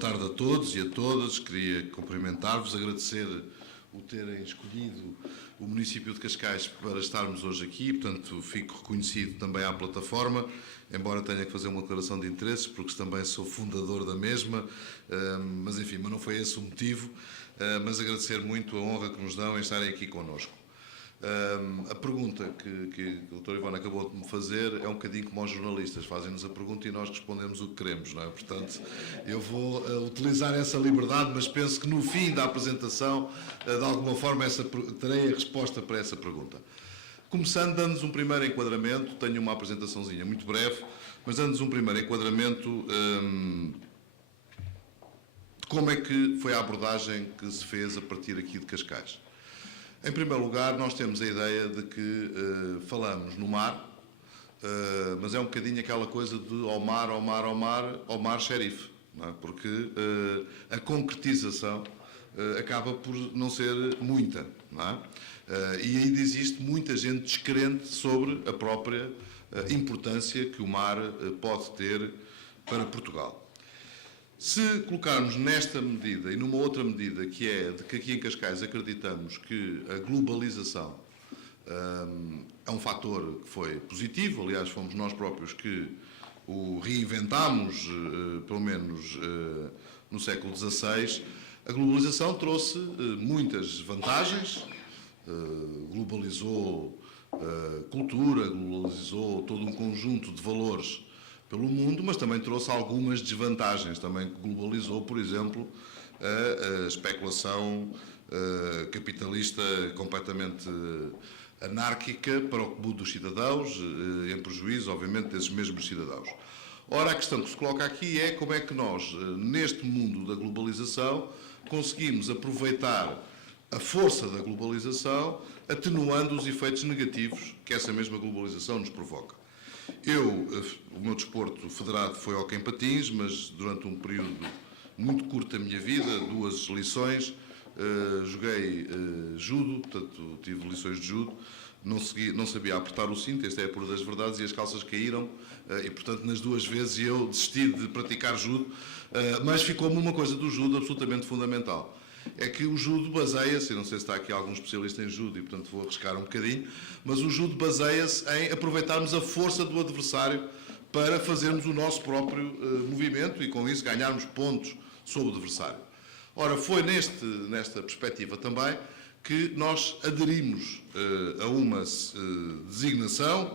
tarde a todos e a todas. Queria cumprimentar-vos, agradecer o terem escolhido o município de Cascais para estarmos hoje aqui. Portanto, fico reconhecido também à plataforma, embora tenha que fazer uma declaração de interesses, porque também sou fundador da mesma, mas enfim, não foi esse o motivo, mas agradecer muito a honra que nos dão em estarem aqui connosco. A pergunta que o Dr. Ivone acabou de me fazer é um bocadinho como os jornalistas, fazem-nos a pergunta e nós respondemos o que queremos, não é? Portanto, eu vou utilizar essa liberdade, mas penso que no fim da apresentação, de alguma forma, terei a resposta para essa pergunta. Começando, dando-nos um primeiro enquadramento, tenho uma apresentaçãozinha muito breve, mas dando-nos um primeiro enquadramento de como é que foi a abordagem que se fez a partir aqui de Cascais. Em primeiro lugar, nós temos a ideia de que falamos no mar, mas é um bocadinho aquela coisa de ao mar, xerife, não é? Porque a concretização acaba por não ser muita, não é? E ainda existe muita gente descrente sobre a própria importância que o mar pode ter para Portugal. Se colocarmos nesta medida e numa outra medida, que é de que aqui em Cascais acreditamos que a globalização é um fator que foi positivo, aliás, fomos nós próprios que o reinventámos, pelo menos no século XVI, a globalização trouxe muitas vantagens, globalizou cultura, globalizou todo um conjunto de valores pelo mundo, mas também trouxe algumas desvantagens. Também globalizou, por exemplo, a especulação capitalista completamente anárquica para o comum dos cidadãos, em prejuízo, obviamente, desses mesmos cidadãos. Ora, a questão que se coloca aqui é como é que nós, neste mundo da globalização, conseguimos aproveitar a força da globalização, atenuando os efeitos negativos que essa mesma globalização nos provoca. O meu desporto federado foi hóquei em patins, mas durante um período muito curto da minha vida, 2 lições, joguei judo, portanto tive lições de judo, não sabia apertar o cinto, esta é a pura das verdades, e as calças caíram, e portanto nas 2 vezes eu desisti de praticar judo, mas ficou-me uma coisa do judo absolutamente fundamental. É que o judo baseia-se, não sei se está aqui algum especialista em judo e, portanto, vou arriscar um bocadinho, mas o judo baseia-se em aproveitarmos a força do adversário para fazermos o nosso próprio movimento e, com isso, ganharmos pontos sobre o adversário. Ora, foi nesta perspectiva também que nós aderimos a uma designação,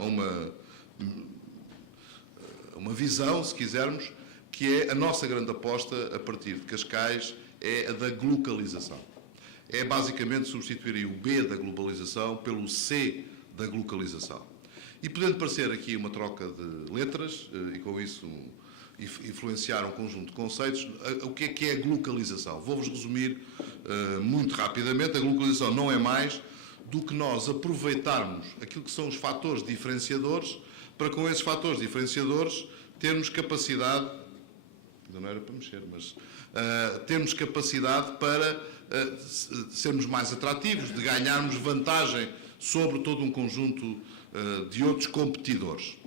a uma visão, se quisermos, que é a nossa grande aposta a partir de Cascais, é a da glocalização. É basicamente substituir o B da globalização pelo C da glocalização. E podendo parecer aqui uma troca de letras, e com isso influenciar um conjunto de conceitos, o que é a glocalização? Vou-vos resumir muito rapidamente. A glocalização não é mais do que nós aproveitarmos aquilo que são os fatores diferenciadores, para com esses fatores diferenciadores termos capacidade, ainda não era para mexer, mas termos capacidade para sermos mais atrativos, de ganharmos vantagem sobre todo um conjunto de outros competidores.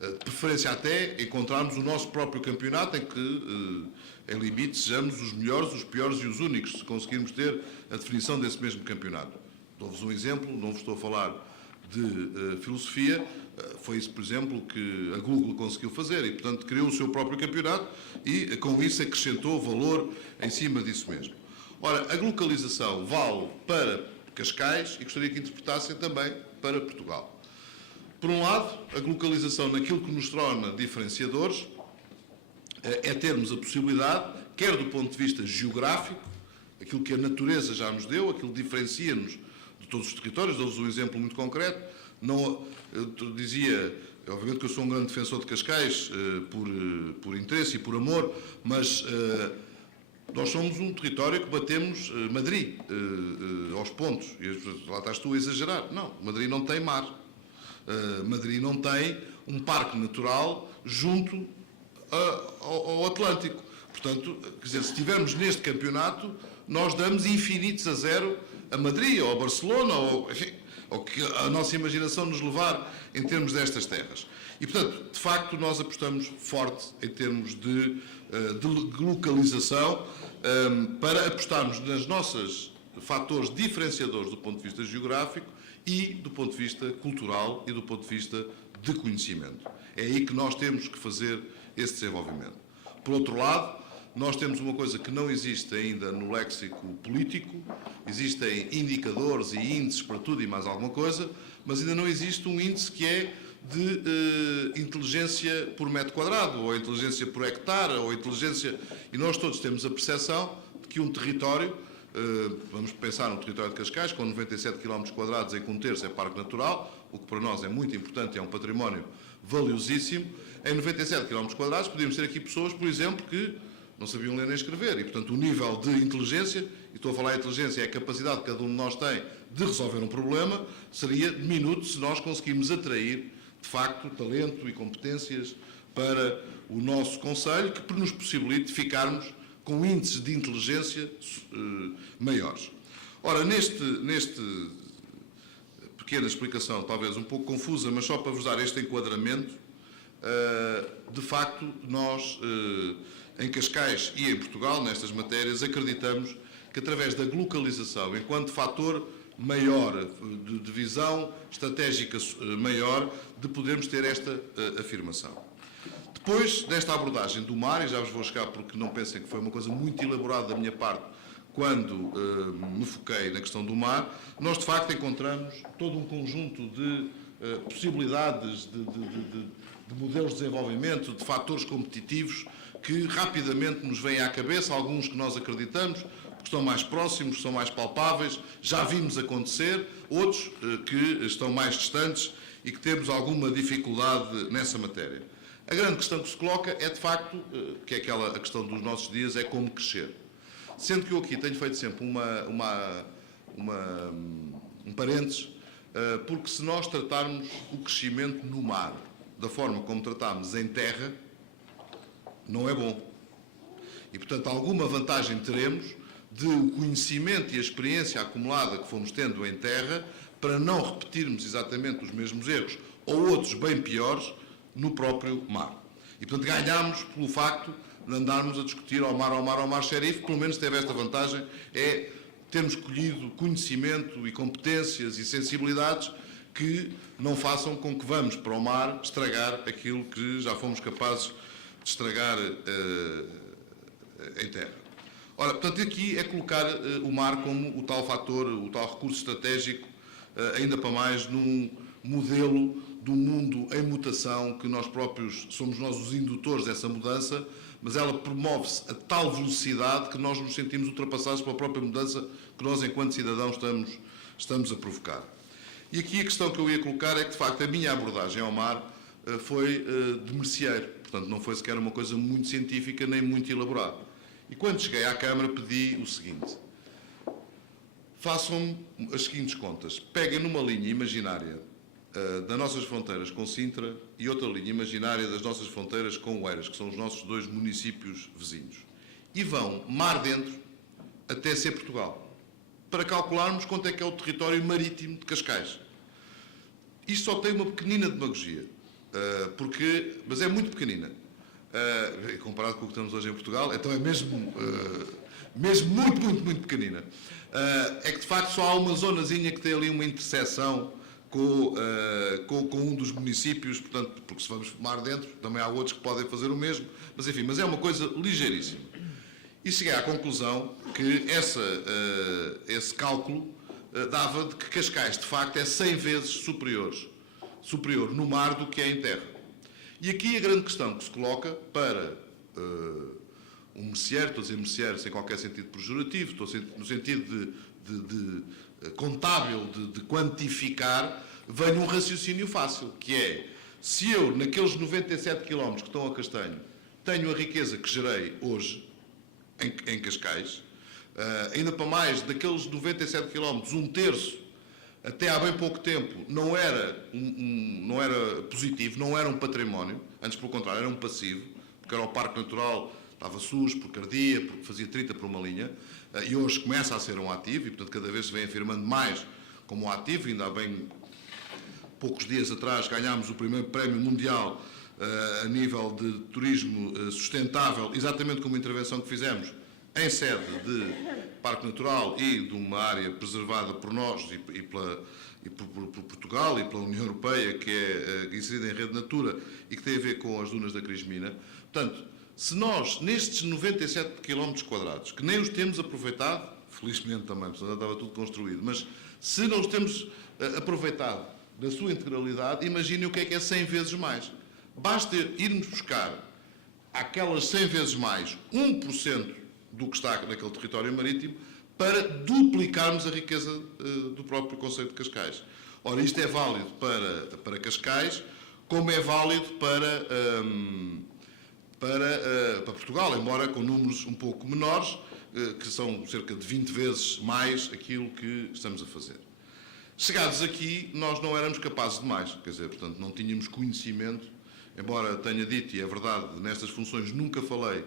De preferência até encontrarmos o nosso próprio campeonato em que, em limite, sejamos os melhores, os piores e os únicos, se conseguirmos ter a definição desse mesmo campeonato. Dou-vos um exemplo, não vos estou a falar de filosofia, foi isso, por exemplo, que a Google conseguiu fazer e, portanto, criou o seu próprio campeonato e, com isso, acrescentou valor em cima disso mesmo. Ora, a glocalização vale para Cascais e gostaria que interpretassem também para Portugal. Por um lado, a glocalização naquilo que nos torna diferenciadores é termos a possibilidade, quer do ponto de vista geográfico, aquilo que a natureza já nos deu, aquilo que diferencia-nos de todos os territórios. Dou-vos um exemplo muito concreto. Eu dizia, obviamente que eu sou um grande defensor de Cascais por interesse e por amor, mas nós somos um território que batemos Madrid aos pontos. E lá estás tu a exagerar. Não, Madrid não tem mar. Madrid não tem um parque natural junto ao Atlântico. Portanto, quer dizer, se estivermos neste campeonato, nós damos infinitos a 0 a Madrid ou a Barcelona, ou, enfim, ou que a nossa imaginação nos levar em termos destas terras. E, portanto, de facto, nós apostamos forte em termos de localização, para apostarmos nas nossas fatores diferenciadores do ponto de vista geográfico e do ponto de vista cultural e do ponto de vista de conhecimento. É aí que nós temos que fazer esse desenvolvimento. Por outro lado, nós temos uma coisa que não existe ainda no léxico político, existem indicadores e índices para tudo e mais alguma coisa, mas ainda não existe um índice que é de inteligência por metro quadrado, ou inteligência por hectare, ou inteligência... E nós todos temos a percepção de que um território, vamos pensar no território de Cascais, com 97 km², em que um terço é parque natural, o que para nós é muito importante, é um património valiosíssimo. Em 97 km², podíamos ter aqui pessoas, por exemplo, que não sabiam ler nem escrever. E, portanto, o nível de inteligência, e estou a falar de inteligência, é a capacidade que cada um de nós tem de resolver um problema, seria diminuto se nós conseguirmos atrair, de facto, talento e competências para o nosso Conselho, que nos possibilite ficarmos com índices de inteligência maiores. Ora, neste pequena explicação, talvez um pouco confusa, mas só para vos dar este enquadramento, de facto, nós, em Cascais e em Portugal, nestas matérias, acreditamos que através da localização, enquanto fator maior, de visão estratégica maior, de podermos ter esta afirmação. Depois desta abordagem do mar, e já vos vou chegar porque não pensem que foi uma coisa muito elaborada da minha parte quando me foquei na questão do mar, nós de facto encontramos todo um conjunto de possibilidades, de modelos de desenvolvimento, de fatores competitivos que rapidamente nos vêm à cabeça, alguns que nós acreditamos, que estão mais próximos, são mais palpáveis, já vimos acontecer, outros que estão mais distantes e que temos alguma dificuldade nessa matéria. A grande questão que se coloca é, de facto, que é a questão dos nossos dias, é como crescer. Sendo que eu aqui tenho feito sempre um parênteses, porque se nós tratarmos o crescimento no mar da forma como tratamos em terra, não é bom. E, portanto, alguma vantagem teremos do conhecimento e a experiência acumulada que fomos tendo em terra para não repetirmos exatamente os mesmos erros ou outros bem piores no próprio mar. E, portanto, ganhámos pelo facto de andarmos a discutir ao mar, xerife, pelo menos teve esta vantagem, é termos colhido conhecimento e competências e sensibilidades que não façam com que vamos para o mar estragar aquilo que já fomos capazes de estragar em terra. Ora, portanto, aqui é colocar o mar como o tal fator, o tal recurso estratégico, ainda para mais num modelo do mundo em mutação, que nós próprios somos nós os indutores dessa mudança, mas ela promove-se a tal velocidade que nós nos sentimos ultrapassados pela própria mudança que nós, enquanto cidadãos, estamos a provocar. E aqui a questão que eu ia colocar é que, de facto, a minha abordagem ao mar foi de merceeiro. Portanto, não foi sequer uma coisa muito científica nem muito elaborada. E quando cheguei à Câmara pedi o seguinte: façam as seguintes contas. Peguem numa linha imaginária das nossas fronteiras com Sintra e outra linha imaginária das nossas fronteiras com Oeiras, que são os nossos dois municípios vizinhos, e vão mar dentro até ser Portugal, para calcularmos quanto é que é o território marítimo de Cascais. Isto só tem uma pequenina demagogia, mas é muito pequenina. Comparado com o que estamos hoje em Portugal, então é mesmo muito pequenina. É que, de facto, só há uma zonazinha que tem ali uma interseção com um dos municípios, portanto, porque se vamos mar dentro, também há outros que podem fazer o mesmo, mas enfim, mas é uma coisa ligeiríssima. E cheguei à conclusão que esse cálculo dava de que Cascais, de facto, é 100 vezes superior no mar do que é em terra. E aqui a grande questão que se coloca para um merceeiro, estou a dizer merceeiro sem qualquer sentido pejorativo, estou no sentido de contábil, de quantificar, vem um raciocínio fácil, que é: se eu, naqueles 97 km que estão a Castanho, tenho a riqueza que gerei hoje, em Cascais, ainda para mais, daqueles 97 km, um terço, até há bem pouco tempo, não era positivo, não era um património, antes pelo contrário, era um passivo, porque era o Parque Natural, estava SUS, porque ardia, porque fazia 30 por uma linha, e hoje começa a ser um ativo, e portanto cada vez se vem afirmando mais como um ativo, ainda há bem poucos dias atrás ganhámos o primeiro prémio mundial a nível de turismo sustentável, exatamente com uma intervenção que fizemos em sede de Parque Natural e de uma área preservada por nós e por Portugal e pela União Europeia, que é inserida em rede Natura e que tem a ver com as dunas da Crismina. Portanto, se nós, nestes 97 km², que nem os temos aproveitado, felizmente também, porque já estava tudo construído, mas se não os temos aproveitado na sua integralidade, imaginem o que é 100 vezes mais. Basta irmos buscar aquelas 100 vezes mais 1% do que está naquele território marítimo para duplicarmos a riqueza do próprio conceito de Cascais. Ora, isto é válido para Cascais, como é válido para Portugal, embora com números um pouco menores, que são cerca de 20 vezes mais aquilo que estamos a fazer. Chegados aqui, nós não éramos capazes de mais, quer dizer, portanto, não tínhamos conhecimento, embora tenha dito, e é verdade, nestas funções nunca falei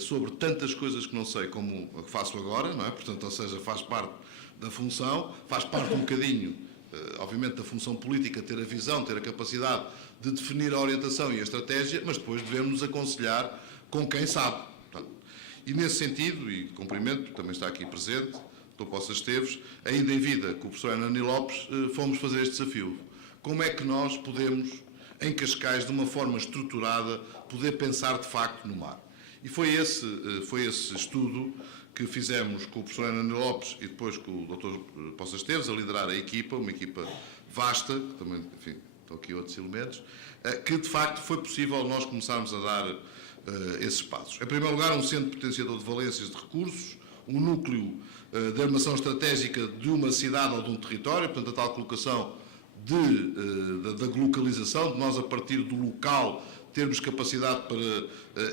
sobre tantas coisas que não sei como faço agora, não é? Portanto, ou seja, faz parte da função, faz parte um bocadinho, obviamente, da função política, ter a visão, ter a capacidade de definir a orientação e a estratégia, mas depois devemos nos aconselhar com quem sabe. Portanto, e nesse sentido, e cumprimento, também está aqui presente, Dr. Poças Esteves, ainda em vida com o professor Hernani Lopes, fomos fazer este desafio. Como é que nós podemos, em Cascais, de uma forma estruturada, poder pensar de facto no mar? E foi esse estudo que fizemos com o professor Hernani Lopes e depois com o Dr. Poças Esteves, a liderar a equipa, uma equipa vasta, que também, enfim, estão aqui outros elementos, que de facto foi possível nós começarmos a dar esses passos. Em primeiro lugar, um centro potenciador de valências de recursos, um núcleo de armação estratégica de uma cidade ou de um território, portanto, a tal colocação da localização, de nós, a partir do local, termos capacidade para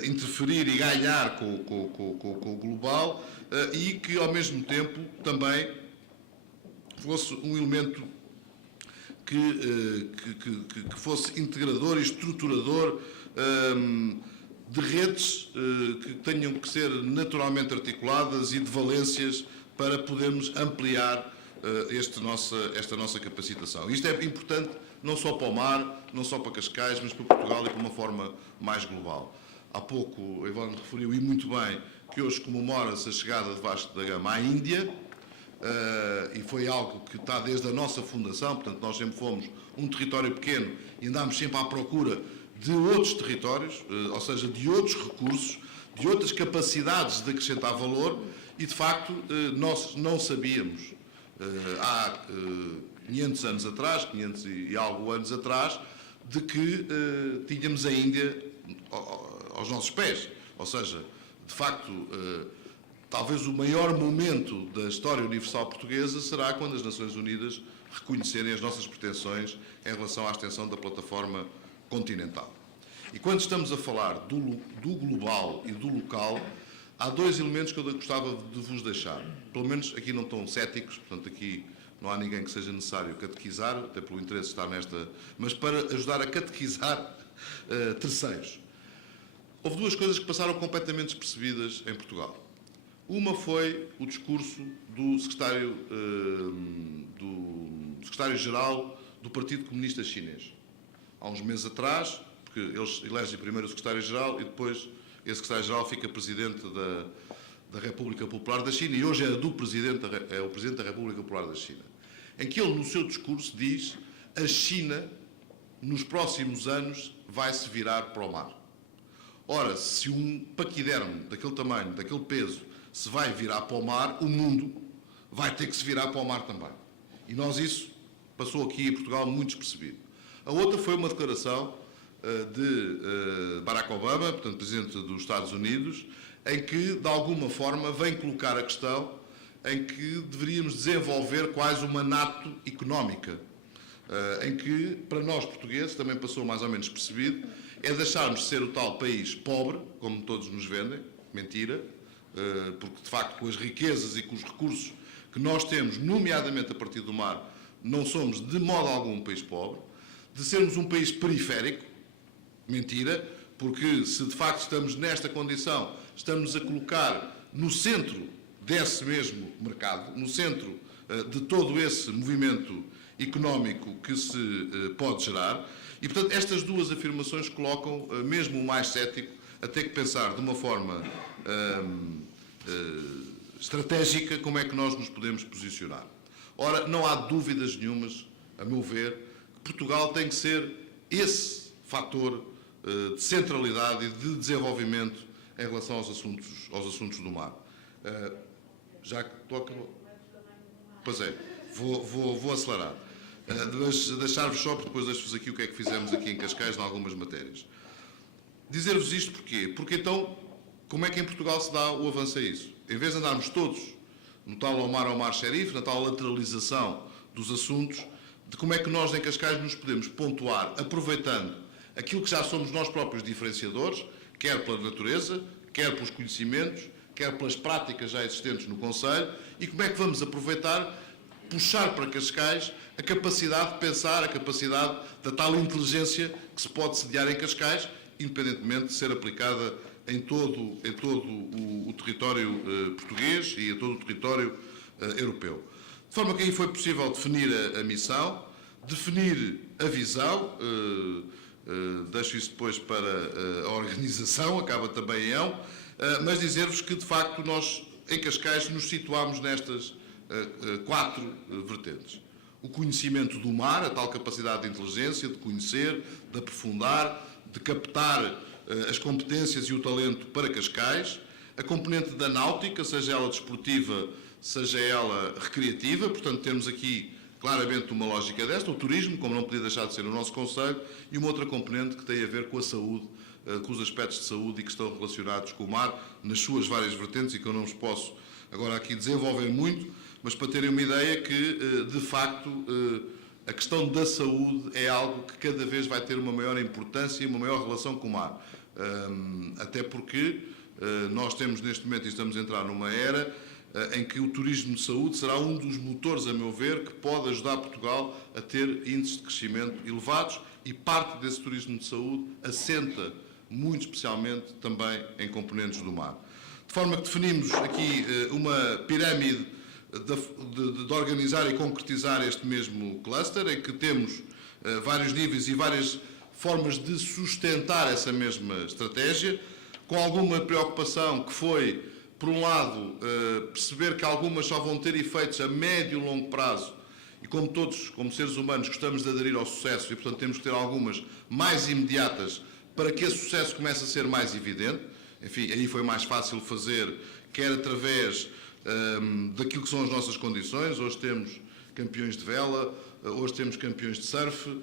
interferir e ganhar com o global e que, ao mesmo tempo, também fosse um elemento que fosse integrador e estruturador de redes que tenham que ser naturalmente articuladas e de valências para podermos ampliar esta nossa capacitação. Isto é importante não só para o mar, não só para Cascais, mas para Portugal e para uma forma mais global. Há pouco o Ivone referiu, e muito bem, que hoje comemora-se a chegada de Vasco da Gama à Índia, e foi algo que está desde a nossa fundação, portanto nós sempre fomos um território pequeno e andámos sempre à procura de outros territórios, ou seja, de outros recursos, de outras capacidades de acrescentar valor, e de facto nós não sabíamos há 500 anos atrás, 500 e algo anos atrás, de que tínhamos a Índia aos nossos pés. Ou seja, de facto, talvez o maior momento da história universal portuguesa será quando as Nações Unidas reconhecerem as nossas pretensões em relação à extensão da plataforma continental. E quando estamos a falar do global e do local, há dois elementos que eu gostava de vos deixar. Pelo menos aqui não estão céticos, portanto aqui não há ninguém que seja necessário catequizar, até pelo interesse de estar nesta... Mas para ajudar a catequizar terceiros. Houve duas coisas que passaram completamente despercebidas em Portugal. Uma foi o discurso do secretário-geral do Partido Comunista Chinês. Há uns meses atrás, porque eles elegem primeiro o secretário-geral e depois esse secretário-geral fica presidente da República Popular da China, e hoje é o Presidente da República Popular da China, em que ele, no seu discurso, diz que a China, nos próximos anos, vai se virar para o mar. Ora, se um paquidermo daquele tamanho, daquele peso, se vai virar para o mar, o mundo vai ter que se virar para o mar também. E isso passou aqui em Portugal muito despercebido. A outra foi uma declaração de Barack Obama, portanto, Presidente dos Estados Unidos, em que, de alguma forma, vem colocar a questão em que deveríamos desenvolver quase uma NATO económica, em que, para nós portugueses, também passou mais ou menos percebido, é deixarmos de ser o tal país pobre, como todos nos vendem, mentira, porque, de facto, com as riquezas e com os recursos que nós temos, nomeadamente a partir do mar, não somos de modo algum um país pobre, de sermos um país periférico, mentira, porque se de facto estamos nesta condição, estamos a colocar no centro desse mesmo mercado, no centro de todo esse movimento económico que se pode gerar. E, portanto, estas duas afirmações colocam mesmo o mais cético a ter que pensar de uma forma estratégica como é que nós nos podemos posicionar. Ora, não há dúvidas nenhumas, a meu ver, que Portugal tem que ser esse fator de centralidade e de desenvolvimento em relação aos assuntos do mar. Já que toca... Pois é, vou acelerar. Mas deixar-vos só, porque depois deixo-vos aqui o que é que fizemos aqui em Cascais, em algumas matérias. Dizer-vos isto porquê? Porque então, como é que em Portugal se dá o avanço a isso? Em vez de andarmos todos no tal ao mar xerife, na tal lateralização dos assuntos, de como é que nós em Cascais nos podemos pontuar, aproveitando aquilo que já somos nós próprios diferenciadores, quer pela natureza, quer pelos conhecimentos, quer pelas práticas já existentes no Conselho, e como é que vamos aproveitar, puxar para Cascais a capacidade de pensar, a capacidade da tal inteligência que se pode sediar em Cascais, independentemente de ser aplicada em todo o território português e em todo o território europeu. De forma que aí foi possível definir a missão, definir a visão, deixo isso depois para a organização, acaba também em mas dizer-vos que, de facto, nós, em Cascais, nos situámos nestas 4 vertentes. O conhecimento do mar, a tal capacidade de inteligência, de conhecer, de aprofundar, de captar as competências e o talento para Cascais, a componente da náutica, seja ela desportiva, seja ela recreativa, portanto temos aqui claramente uma lógica desta, o turismo, como não podia deixar de ser no nosso Conselho, e uma outra componente que tem a ver com a saúde, com os aspectos de saúde e que estão relacionados com o mar, nas suas várias vertentes e que eu não vos posso agora aqui desenvolver muito, mas para terem uma ideia que, de facto, a questão da saúde é algo que cada vez vai ter uma maior importância e uma maior relação com o mar. Até porque nós temos neste momento, e estamos a entrar numa era em que o turismo de saúde será um dos motores, a meu ver, que pode ajudar Portugal a ter índices de crescimento elevados, e parte desse turismo de saúde assenta muito especialmente também em componentes do mar. De forma que definimos aqui uma pirâmide de organizar e concretizar este mesmo cluster, em que temos vários níveis e várias formas de sustentar essa mesma estratégia, com alguma preocupação que foi, por um lado, perceber que algumas só vão ter efeitos a médio e longo prazo, e como todos, como seres humanos, gostamos de aderir ao sucesso, e portanto temos que ter algumas mais imediatas para que esse sucesso comece a ser mais evidente. Enfim, aí foi mais fácil fazer, quer através daquilo que são as nossas condições. Hoje temos campeões de vela, hoje temos campeões de surf,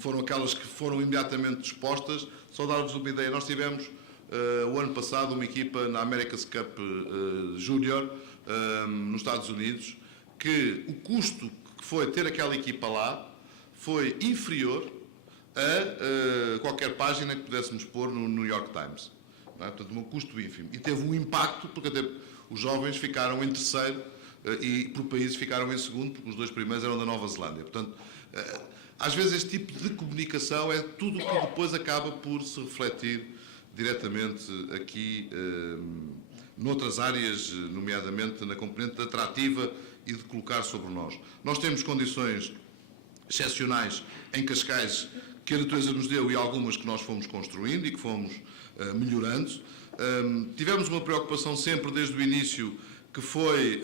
foram aquelas que foram imediatamente dispostas. Só dar-vos uma ideia, nós tivemos o ano passado uma equipa na America's Cup Júnior nos Estados Unidos, que o custo que foi ter aquela equipa lá foi inferior a qualquer página que pudéssemos pôr no New York Times. Não é? Portanto, um custo ínfimo. E teve um impacto, porque até os jovens ficaram em terceiro e, por países, ficaram em segundo, porque os 2 primeiros eram da Nova Zelândia. Portanto, às vezes este tipo de comunicação é tudo o que depois acaba por se refletir diretamente aqui noutras áreas, nomeadamente na componente atrativa e de colocar sobre nós. Nós temos condições excepcionais em Cascais que a natureza nos deu e algumas que nós fomos construindo e que fomos melhorando. Tivemos uma preocupação sempre desde o início, que foi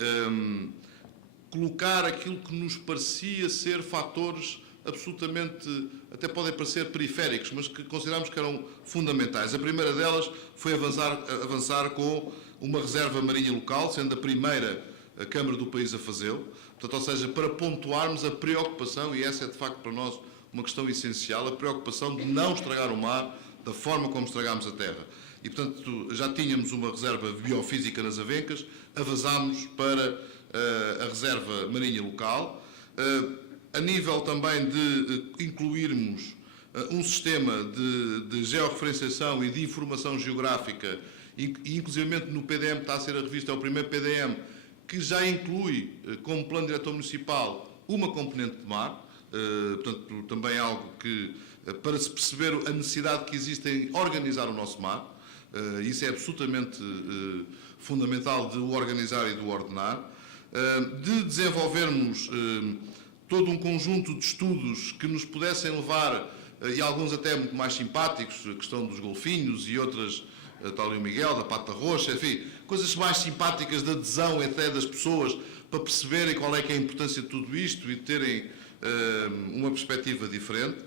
colocar aquilo que nos parecia ser fatores absolutamente, até podem parecer periféricos, mas que consideramos que eram fundamentais. A primeira delas foi avançar com uma reserva marinha local, sendo a primeira Câmara do país a fazê-lo. Portanto, ou seja, para pontuarmos a preocupação, e essa é de facto para nós uma questão essencial, a preocupação de não estragar o mar da forma como estragámos a terra. E, portanto, já tínhamos uma reserva biofísica nas Avencas, avançámos para a reserva marinha local, a nível também de incluirmos um sistema de georreferenciação e de informação geográfica, e inclusivamente no PDM está a ser a revista, é o primeiro PDM que já inclui, como plano diretor municipal, uma componente de mar, portanto, também algo que, para se perceber a necessidade que existe em organizar o nosso mar, isso é absolutamente fundamental de o organizar e de o ordenar, de desenvolvermos todo um conjunto de estudos que nos pudessem levar, e alguns até muito mais simpáticos, a questão dos golfinhos e outras, está ali o Miguel, da pata roxa, enfim, coisas mais simpáticas de adesão até das pessoas, para perceberem qual é que é a importância de tudo isto e terem uma perspectiva diferente.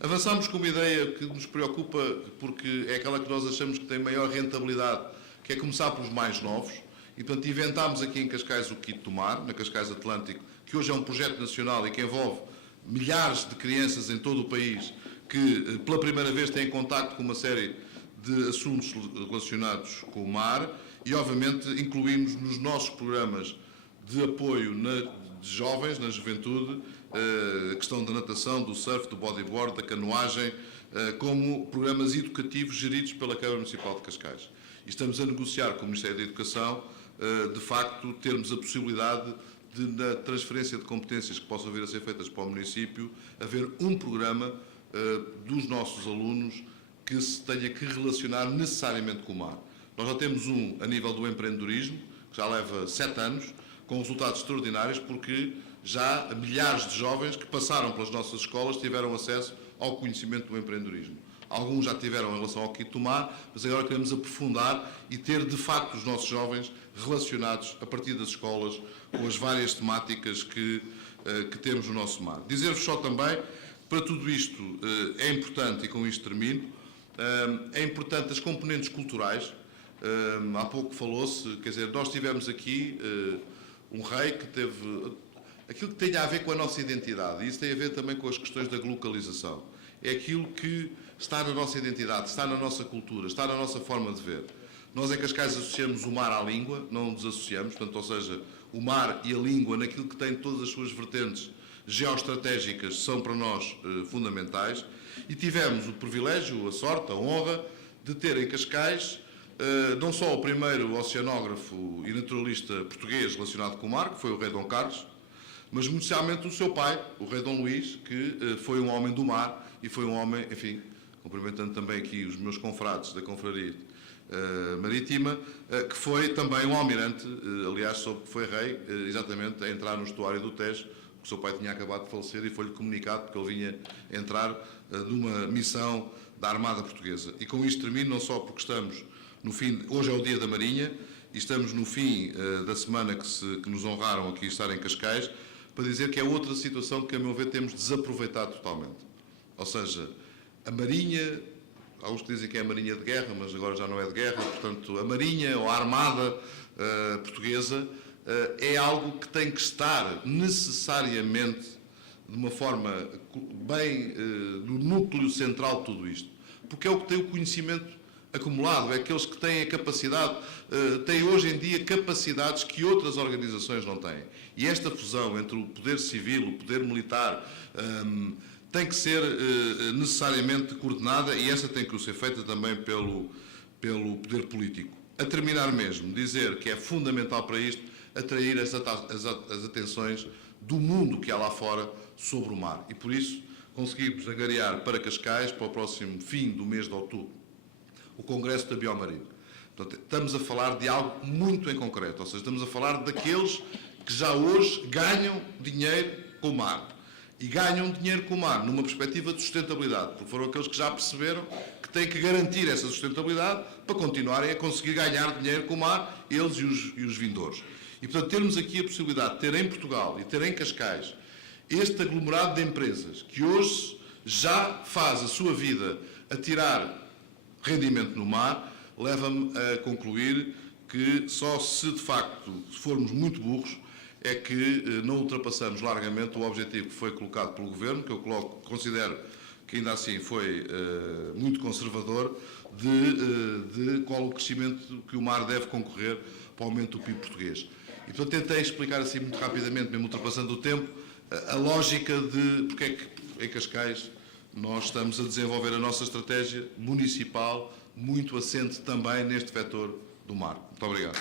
Avançamos com uma ideia que nos preocupa, porque é aquela que nós achamos que tem maior rentabilidade, que é começar pelos mais novos. E, portanto, inventámos aqui em Cascais o Kit do Mar, na Cascais Atlântico, que hoje é um projeto nacional e que envolve milhares de crianças em todo o país que, pela primeira vez, têm contacto com uma série de assuntos relacionados com o mar e, obviamente, incluímos nos nossos programas de apoio de jovens, na juventude, a questão da natação, do surf, do bodyboard, da canoagem, como programas educativos geridos pela Câmara Municipal de Cascais. E estamos a negociar com o Ministério da Educação, de facto, termos a possibilidade de, na transferência de competências que possam vir a ser feitas para o município, haver um programa dos nossos alunos que se tenha que relacionar necessariamente com o mar. Nós já temos um a nível do empreendedorismo, que já leva 7 anos, com resultados extraordinários, porque já milhares de jovens que passaram pelas nossas escolas tiveram acesso ao conhecimento do empreendedorismo. Alguns já tiveram em relação ao Kit do Mar, mas agora queremos aprofundar e ter, de facto, os nossos jovens relacionados, a partir das escolas, com as várias temáticas que temos no nosso mar. Dizer-vos só também, para tudo isto é importante, e com isto termino, é importante as componentes culturais. Há pouco falou-se, quer dizer, nós tivemos aqui um rei que teve aquilo que tem a ver com a nossa identidade, e isso tem a ver também com as questões da globalização. É aquilo que está na nossa identidade, está na nossa cultura, está na nossa forma de ver. Nós em Cascais associamos o mar à língua, não nos associamos, portanto, ou seja, o mar e a língua, naquilo que tem todas as suas vertentes geoestratégicas, são para nós fundamentais. E tivemos o privilégio, a sorte, a honra de ter em Cascais não só o primeiro oceanógrafo e naturalista português relacionado com o mar, que foi o rei Dom Carlos, mas muito especialmente o seu pai, o rei Dom Luís, que foi um homem do mar e foi um homem, enfim, cumprimentando também aqui os meus confrades da confraria marítima, que foi também um almirante, aliás, soube que foi rei, exatamente a entrar no estuário do Tejo, porque o seu pai tinha acabado de falecer e foi-lhe comunicado porque ele vinha entrar numa missão da Armada Portuguesa. E com isto termino, não só porque estamos no fim, hoje é o Dia da Marinha, e estamos no fim da semana que nos honraram aqui estar em Cascais, para dizer que é outra situação que, a meu ver, temos desaproveitado totalmente. Ou seja, a Marinha, há uns que dizem que é a Marinha de Guerra, mas agora já não é de guerra, portanto, a Marinha ou a Armada Portuguesa é algo que tem que estar necessariamente, de uma forma bem no núcleo central de tudo isto, porque é o que tem o conhecimento acumulado, é aqueles que têm a capacidade, têm hoje em dia capacidades que outras organizações não têm. E esta fusão entre o poder civil, o poder militar, tem que ser necessariamente coordenada, e essa tem que ser feita também pelo poder político. A terminar mesmo, dizer que é fundamental para isto atrair as atenções do mundo que há lá fora sobre o mar. E por isso conseguimos angariar para Cascais, para o próximo fim do mês de outubro, o Congresso da Biomarina. Portanto, estamos a falar de algo muito em concreto, ou seja, estamos a falar daqueles que já hoje ganham dinheiro com o mar. E ganham dinheiro com o mar numa perspectiva de sustentabilidade, porque foram aqueles que já perceberam que têm que garantir essa sustentabilidade para continuarem a conseguir ganhar dinheiro com o mar, eles e os vindouros. E, portanto, termos aqui a possibilidade de ter em Portugal e ter em Cascais este aglomerado de empresas que hoje já faz a sua vida a tirar rendimento no mar, leva-me a concluir que só se de facto formos muito burros é que não ultrapassamos largamente o objetivo que foi colocado pelo Governo, que eu considero que ainda assim foi muito conservador, de qual o crescimento que o mar deve concorrer para o aumento do PIB português. E, portanto, tentei explicar assim muito rapidamente, mesmo ultrapassando o tempo, a lógica de porque é que em Cascais nós estamos a desenvolver a nossa estratégia municipal, muito assente também neste vetor do mar. Muito obrigado.